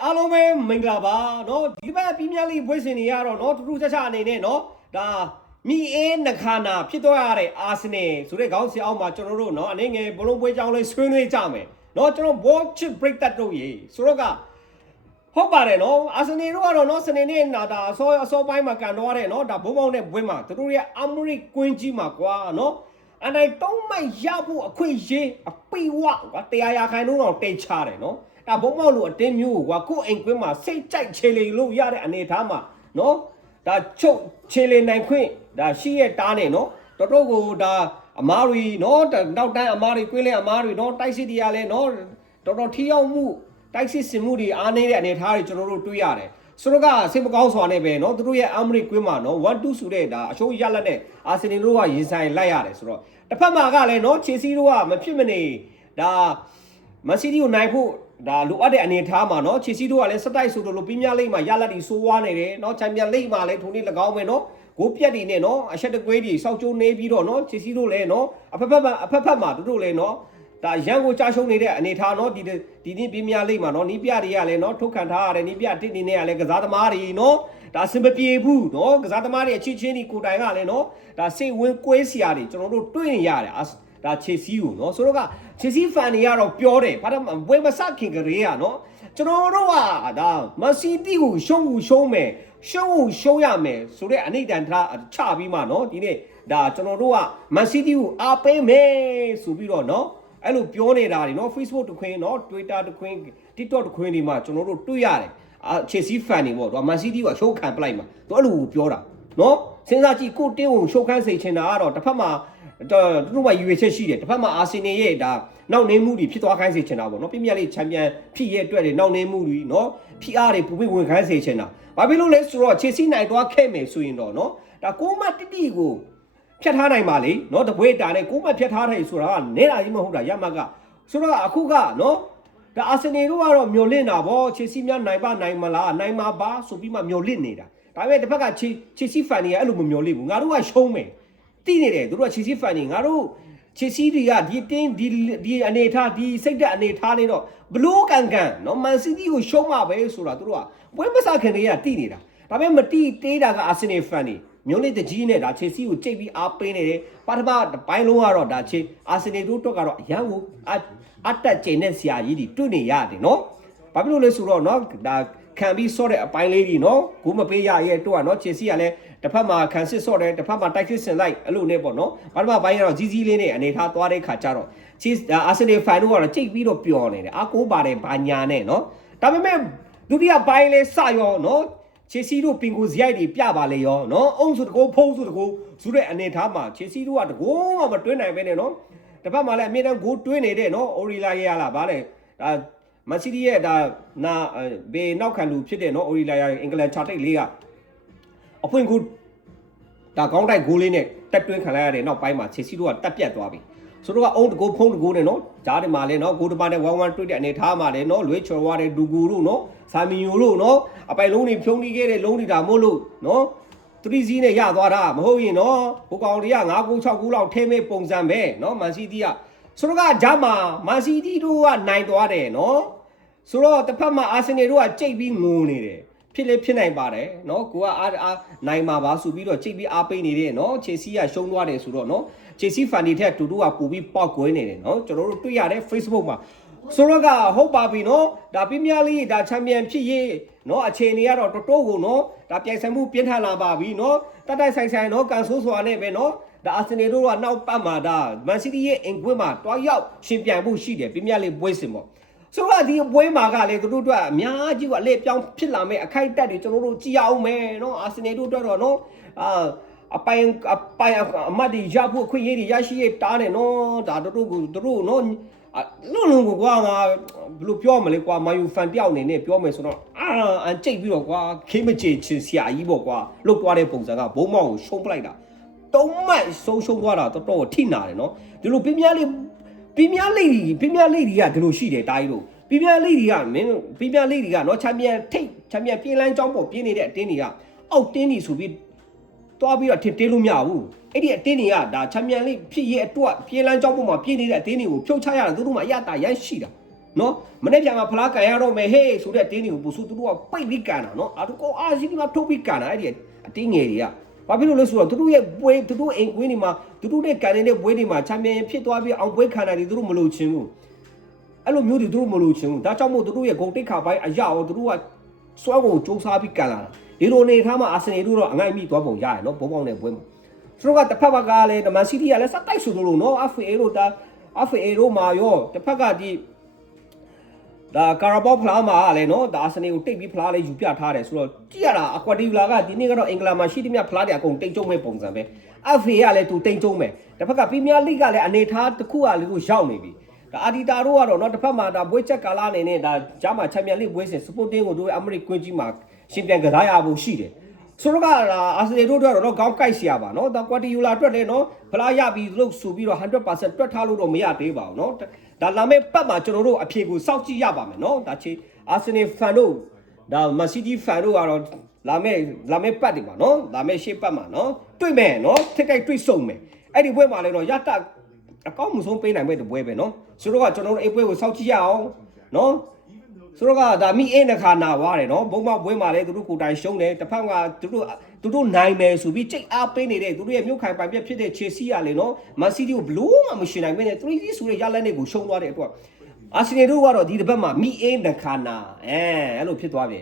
အားလုံးပဲမင်္ဂလာပါနော်ဒီဘက်ပြင်းပြလေးပွဲစဉ်တွေကတော့နော်တူတူချာချာအနေနဲ့နော်ဒါမိအေးနခါနာဖြစ်သွားရတဲ့အာဆင်နယ်ဆိုတဲ့ခေါင်းစဉ်အောက်မှာကျွန်တော်တို့နော်အနေငယ်ဘလုံးပွဲကြောင်းလေးဆွေးနွေးကြမယ်နော်ကျွန်တော် ball chip break တတ်တော့ရေဆိုတော့ကဟုတ်ပါတယ်နော်အာဆင်နယ်တို့ကတော့နော်စနေနေ့နာတာအစောပိုင်းမှာကန်တော့ရတယ်နော်ဒါဘုံပေါင်းတဲ့ပွဲမှာသူတို့ရဲ့အမရိကွင်းကြီးမှာကွာနော်အနိုင်တုံးမိုက်ရဖို့အခွင့်ရေးအပိဝကွာတရားရခိုင်တော့တိတ်ချတယ်နော်ဒါဘုံမောက်လို့အတင်းမျိုးကွာကိုအိမ်ကွင်းမှာစိတ်ကြိုက်ချေလေလို့ရတဲ့အနေထားမှာနော်ဒါချုပ်ချေလေနိုင်ခွင့်ဒါရှိရတားနေနော်တော်တော်ကိုဒါအမားတွေနော်နောက်တန်းအမားတွေကွင်းလဲအမားတွေနော်တိုက်စစ်တွေကလည်းနော်တော်တော်ထီရောက်မှုတိုက်စစ်စင်မှုတွေအားနေတဲ့အနေထားတွေကျွန်တော်တို့တွေ့ရတယ်ဆိုတော့ကစိတ်မကောင်းစွာနဲ့ပဲနော်သူတို့ရဲ့အမရိကွင်းမှာနော်1-2ဆိုတဲ့ဒါအရှုံးရလက်နဲ့အာဆင်နယ်တို့ကရင်ဆိုင်လိုက်ရတယ်ဆိုတော့တစ်ဖက်မှာကလည်းနော်ချေစီတို့ကမဖြစ်မနေဒါမန်စီးတီးကိုနိုင်ဖို့ဒါလိုအပ်တဲ့အနေထားမှာနော်ချီစီတို့ကလည်းစတိုက်ဆိုလို့ပြင်းပြလိမ့်မှာရလက်တီဆိုးဝါးနေတယ်နော်ချန်ပီယံလိမ့်မှာလည်းထုံနေ၎င်းပဲနော်ဂိုးပြက်တွေနဲ့နော်အချက်တကွေးတွေစောက်ကျိုးနေပြီးတော့နော်ချီစီတို့လည်းနော်အဖက်ဖက်မှာတို့လည်းနော်ဒါရန်ကိုကြားရှုံးနေတဲ့အနေထားနော်ဒီနေ့ပြင်းပြလိမ့်မှာနော်နီးပြတွေကလည်းနော်ထုတ်ခံထားရတယ်နီးပြတစ်နေနဲ့ကလည်းကစားသမားတွေနော်ဒါစင်မပြေဘူးနော်ကစားသမားတွေအချင်းချင်းဒီကိုတိုင်ကလည်းနော်ဒါစိတ်ဝင်ကွဲစရာတွေကျွန်တော်တို့တွေ့နေရတယ်ဒါချေစီကိုနော်ဆိုတော့ကချေစီဖန်တွေကတော့ပြောတယ်ဘာလို့ဘွဲမစခင်ကလေးอ่ะနော်ကျွန်တော်တို့ကဒါမန်စီးတီးကိုရှုံးမယ်ရှုံးရမယ်ဆိုတဲ့အနိဒံထားချပြီးမှနော်ဒီနေ့ဒါကျွန်တော်တို့ကမန်စီးတီးကိုအားပေးမယ်ဆိုပြီးတော့နော်အဲ့လိုပြောနေတာတွေနော် Facebook တခွင်းနော် Twitter တခွင်း TikTok တခွင်းတွေမှာကျွန်တော်တို့တွေ့ရတယ်ချေစီဖန်တွေပေါ့တော့မန်စီးတီးကိုရှုံးခံပလိုက်မှာသူအဲ့လိုပြောတာနော်စဉ်းစားကြည့်ကိုတင်းကိုရှုံးခန်းစိတ်ချင်တာကတော့တစ်ဖက်မှာတို့ကရွေချက်ရှိတယ်တစ်ဖက်မှာအာဆင်နယ်ရဲ့ဒါနောက်နေမှုတွေဖြစ်သွားခိုင်းစေချင်တာပေါ့နော်ပြင်းပြလေးချန်ပီယံဖြစ်ရဲ့အတွက်တွေနောက်နေမှုတွေနော်ဖိအားတွေပူပိဝင်ခိုင်းစေချင်တာဘာဖြစ်လို့လဲဆိုတော့ချေစီနိုင်သွားခဲ့မယ်ဆိုရင်တော့နော်ဒါ6မှတ်တိတိကိုဖြတ်ထားနိုင်ပါလေနော်တပွဲတာနဲ့6မှတ်ဖြတ်ထားတယ်ဆိုတာကနေတာကြီးမဟုတ်တာရမတ်ကဆိုတော့အခုကနော်ဒါအာဆင်နယ်တို့ကတော့မျောလင့်တာပေါ့ချေစီများနိုင်မလားနိုင်မှာပါဆိုပြီးမှမျောလင့်နေတာဒါပေမဲ့တစ်ဖက်ကချေစီဖန်တွေကအဲ့လိုမမျောလင့်ဘူးငါတို့ကရှုံးမယ်တိနေတယ်သူတို့ကချီစီဖန်နေငါတို့ချီစီတွေကဒီအနေထားဒီစိတ်သက်အနေထားနေတော့ဘလို့ကန်နော်မန်စီးတီးကိုရှုံးမှာပဲဆိုတာသူတို့ကပွဲမစခင်တွေကတိနေတာဒါပေမဲ့မတိတေးတာကအာဆင်နယ်ဖန်နေမျိုးလေးတကြီးနဲ့ဒါချီစီကိုကြိတ်ပြီးအားပေးနေတယ်ပထမပိုင်းလုံးကတော့ဒါချီအာဆင်နယ်တို့တော့ကတော့အရန်ကိုအတက်ကျိန်တဲ့ဆရာကြီးတွေတွေ့နေရတယ်နော်ဘာဖြစ်လို့လဲဆိုတော့နော်ဒါခံပြီးဆော့တဲ့အပိုင်းလေးကြီးနော်ဂိုးမပေးရရဲ့တော့နော်ချီစီကလည်းတစ်ဖက်မှာခံစစ်ဆော့တယ်တစ်ဖက်မှာတိုက်စစ်ဆင်လိုက်အဲ့လိုနဲ့ပေါ့နော်ဘာမှဘိုင်းကတော့ကြီးလေးနဲ့အနေထားသွားတဲ့ခါကျတော့ချီအာဆင်နယ်ဖန်တို့ကတော့ကြိတ်ပြီးတော့ပျော်နေတယ်အကိုပါတယ်ဘာညာနဲ့နော်ဒါပေမဲ့ဒုတိယဘိုင်းလေးစရောနော်ချီစီတို့ပင်ကိုဇရိုက်တွေပြပါလေရောနော်အုံးဆိုတကိုဖုံးဆိုတကိုဆိုတဲ့အနေထားမှာချီစီတို့ကတကိုးမှမတွင်းနိုင်ပဲနဲ့နော်တစ်ဖက်မှာလည်းအမြင့်တန်းဂိုးတွင်းနေတဲ့နော်အိုရီလာရလားဗာလေဒါမန်စီးတီးရဲ့ဒါနာဘေနောက်ခံလူဖြစ်တဲ့နော်အိုရီလာရအင်္ဂလန်ချာတိတ်လေးကအဖွင့်ကူဒါကောင်းတိုက်ဂိုးလေးနဲ့တက်တွင်းခံလိုက်ရတဲ့နောက်ပိုင်းမှာချေစီတို့ကတက်ပြတ်သွားပြီဆိုတော့ကအုံးတကိုးဖုံးတကိုးနဲ့နော်ဂျားတွေမှာလည်းနော်ဂိုးတပါနဲ့1-1တွေ့တဲ့အနေထားမှာလည်းနော်လွေးချော်သွားတဲ့ဒူဂူတို့နော်ဆာမီယိုတို့နော်အပိုင်လုံးတွေဖြုံးတီးခဲ့တဲ့လုံးတွေဒါမို့လို့နော်3စီးနဲ့ရသွားတာမဟုတ်ရင်နော်ဟိုကောင်တွေက9-6 လောက်ထဲမဲ့ပုံစံပဲနော်မန်စီးတီးကဆိုတော့ကဂျားမှာမန်စီးတီးတို့ကနိုင်သွားတယ်နော်ဆိုတော့တစ်ဖက်မှာအာဆင်နယ်တို့ကကြိတ်ပြီးငိုနေတယ်ဖြစ်လေဖြစ်နိုင်ပါတယ်เนาะကိုကအားနိုင်မှာပါဆိုပြီးတော့ချိန်ပြီးအားပေးနေတယ်เนาะချေစီကရှုံးသွားတယ်ဆိုတော့เนาะချေစီဖန်ဒီထက်တူတူကပူပြီးပေါက်ကွဲနေတယ်เนาะကျွန်တော်တို့တွေ့ရတယ် Facebook မှာဆိုတော့ကဟုတ်ပါပြီเนาะဒါပြင်းပြလေးဒါချန်ပီယံဖြစ်ရေးเนาะအခြေအနေကတော့တော်တော်ကိုเนาะဒါပြိုင်ဆိုင်မှုပြင်းထန်လာပါပြီเนาะတိုက်ဆိုင်เนาะကန်ဆိုးစွာနဲ့ပဲเนาะဒါအာဆင်နယ်တို့ကနောက်ပတ်မှာဒါမန်စီးတီးရဲ့အင်ကွင်းမှာတွားရောက်ရှင်ပြိုင်မှုရှိတယ်ပြင်းပြလေးပွဲစဉ်ပေါ့ဆိုတော့ဒီပွဲမှာကလေတို့တို့အများကြီးကအလဲပြောင်းဖြစ်လာမဲ့အခိုက်အတန့်တွေကျွန်တော်တို့ကြည့်အောင်မယ်เนาะအာဆင်နယ်တို့တော့เนาะအပိုင်အမတ်တွေရဖို့အခွင့်အရေးတွေရရှိရတားတယ်เนาะဒါတို့เนาะလုံးကိုကွာငါဘယ်လိုပြောမလဲကွာမန်ယူဖန်တယောက်အနေနဲ့ပြောမယ်ဆိုတော့အကြိတ်ပြီးတော့ကွာခေးမကြေချင်ဆရာကြီးပေါ့ကွာလုတ်သွားတဲ့ပုံစံကဘုံမောက်ကိုရှုံးပလိုက်တာတုံးမိုက်ဆုံးရှုံးသွားတာတော်တော်ထိနာတယ်เนาะဒီလိုပြင်းပြလေးတွေကဒီလိုရှိတယ်တားကြီးတို့ပြင်းပြလေးတွေကမင်းပြင်းပြလေးတွေကနော်ချန်ပီယံပြေးလန်းကြောင်းပေါ်ပြေးနေတဲ့အတင်းတွေကအောက်တင်းတွေဆိုပြီးတွားပြီးတော့ထစ်တေးလို့မရဘူးအဲ့ဒီအတင်းတွေကဒါချန်ပီယံလေးဖြစ်ရဲ့အတွက်ပြေးလန်းကြောင်းပေါ်မှာပြေးနေတဲ့အတင်းတွေကိုဖြုတ်ချရတာသူတို့မှအရတာရမ်းရှိတာ နော်မနေ့ပြန်မှာဖလားကန်ရတော့မယ်ဟေးဆိုတဲ့တင်းတွေကိုပူစုသူတို့ကပိတ်ပြီးကန်တာနော်အဲ့ဒါအာစီဒီမှာထုတ်ပြီးကန်တာအဲ့ဒီအတင်းငယ်တွေကဘာဖြစ်လို့လဲဆိုတော့သူတို့ရဲ့ပွဲသူတို့အိမ်ကွင်းတွေမှာသူတို့နဲ့ကန်နေတဲ့ပွဲတွေမှာချန်ပီယံဖြစ်သွားပြီးအောင်ပွဲခံတာတွေသူတို့မလို့ချင်းဘူးအဲ့လိုမျိုးတွေသူတို့မလို့ချင်းဘူးဒါကြောင့်မို့သူတို့ရဲ့ဂုံတိတ်ခါပိုင်းအရာရောသူတို့ကစွဲကုန်စူးစားပြီးကန်လာတာဒီလိုနေထားမှာအာဆင်နယ်တို့တော့အငိုက်မိသွားပုံရတယ်နော်ဘုံပေါင်းတဲ့ပွဲမှာသူတို့ကတစ်ဖက်ကလည်းမန်စီးတီးကလည်းစတိုက်ဆိုလို့နော် FA တို့မှာရောတစ်ဖက်ကဒီဒါကာရာဘောဖလားမှာလည်းနော်ဒါအာဆင်နယ်ကိုတိတ်ပြီးဖလားလေးယူပြထားတယ်ဆိုတော့ကြည့်ရတာအကွာတီယူလာကဒီနေ့ကတော့အင်္ဂလန်မှာရှိသမျှဖလားတွေအကုန်တိတ်ကျုံမဲ့ပုံစံပဲ FA ကလည်းသူတိတ်ကျုံမဲ့တစ်ဖက်ကပရီးမီးယားလိဂ်ကလည်းအနေထားတစ်ခုကလည်းသူရောက်နေပြီဒါအာဒီတာတို့ကတော့နော်တစ်ဖက်မှာဒါဘွေးချက်ကာလာအနေနဲ့ဒါဂျာမာချန်ပီယံလိဂ်ဘွေးစင်စပိုတင်းကိုတို့အမေရိကွင်းကြီးမှာရှင်ပြန်ကစားရဖို့ရှိတယ်ဆိုတော့ကအာဆင်နယ်တို့တော့ခေါင်းကိုက်เสียပါเนาะဒါကွာတီယူလာအတွက်လည်းเนาะဖလားရပြီလို့ဆိုပြီးတော့ 100% တွက်ထားလို့တော့မရသေးပါဘူးเนาะဒါလာမယ့်ပတ်မှာကျွန်တော်တို့အဖြေကိုစောင့်ကြည့်ရပါမယ်เนาะဒါချေအာဆင်နယ်ဖန်တို့ဒါမန်စီးတီးဖန်တို့ကတော့လာမယ့်ပတ်တွေပါเนาะလာမယ့်ရှေ့ပတ်မှာเนาะတွေ့မယ်เนาะထိခိုက်တွေ့ဆုံမယ်အဲ့ဒီဘွဲမှာလည်းเนาะရတအကောင်းမှုဆုံးပေးနိုင်မဲ့တပွဲပဲเนาะဆိုတော့ကကျွန်တော်တို့အဲ့ပွဲကိုစောင့်ကြည့်ရအောင်เนาะဆိုတော့ကဒါမိအင်းတစ်ခါနာွားတယ်နော်ဘုံမောက်ပွဲမှာလည်းသူတို့ကိုယ်တိုင်ရှုံးတယ်တစ်ဖက်ကသူတို့နိုင်မယ်ဆိုပြီးကြိတ်အားပေးနေတဲ့သူတို့ရဲ့မြို့ခိုင်ပိုင်ပြက်ဖြစ်တဲ့ Chelsea ကလေနော်မန်စီးတီးကိုဘလို့မှမရှင်နိုင်ပဲနဲ့3-0ဆိုတဲ့ရလန်းတွေကိုရှုံးသွားတဲ့အတွက်အာဆင်နယ်တို့ကတော့ဒီတစ်ပတ်မှာမိအင်းတစ်ခါနာအဲ့လိုဖြစ်သွားပြီ